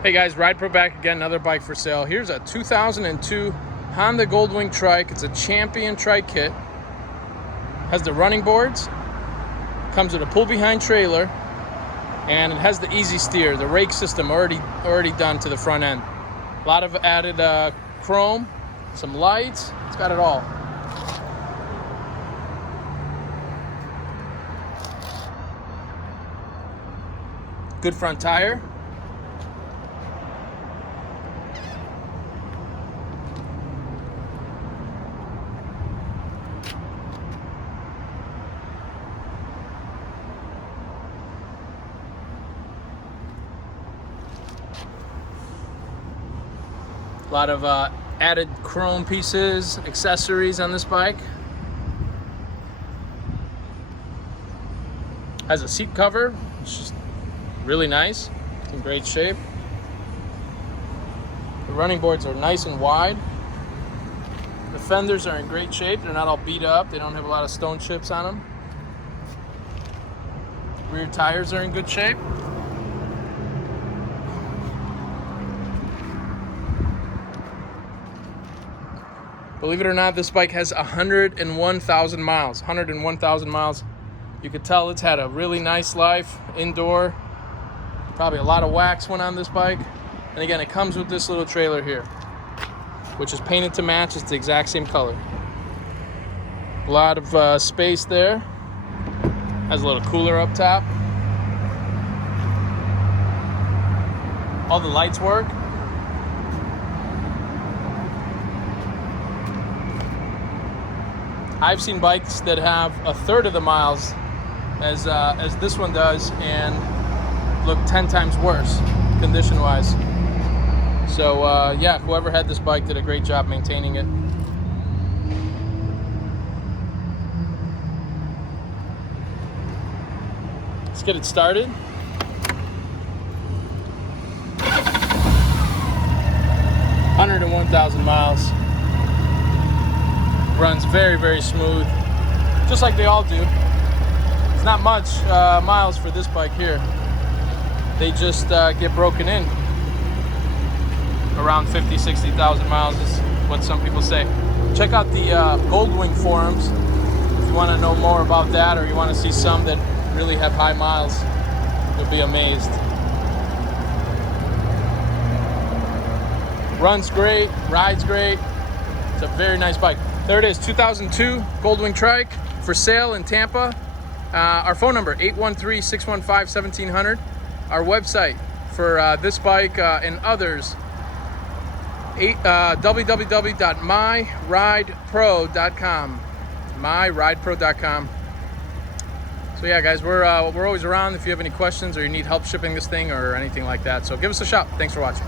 Hey guys, Ride Pro back again, another bike for sale. Here's a 2002 Honda Goldwing trike. It's a Champion trike kit. Has the running boards, comes with a pull behind trailer, and it has the easy steer, the rake system already done to the front end. A lot of added chrome, some lights, it's got it all. Good front tire. A lot of added chrome pieces, accessories on this bike. Has a seat cover, which is really nice. It's in great shape. The running boards are nice and wide. The fenders are in great shape. They're not all beat up. They don't have a lot of stone chips on them. Rear tires are in good shape. Believe it or not, this bike has 101,000 miles. 101,000 miles. You could tell it's had a really nice life indoor. Probably a lot of wax went on this bike. And again, it comes with this little trailer here, which is painted to match. It's the exact same color. A lot of space there. Has a little cooler up top. All the lights work. I've seen bikes that have a third of the miles as this one does and look 10 times worse condition-wise. So yeah, whoever had this bike did a great job maintaining it. Let's get it started. $101,000 miles. Runs very, very smooth, just like they all do. It's not much miles for this bike here. They just get broken in. Around 50, 60,000 miles is what some people say. Check out the Goldwing forums if you want to know more about that, or you want to see some that really have high miles. You'll be amazed. Runs great, rides great. It's a very nice bike. There it is, 2002 Goldwing trike for sale in Tampa. Our phone number, 813-615-1700. Our website for this bike and others, www.myridepro.com. myridepro.com. So yeah, guys, we're always around if you have any questions or you need help shipping this thing or anything like that. So give us a shout. Thanks for watching.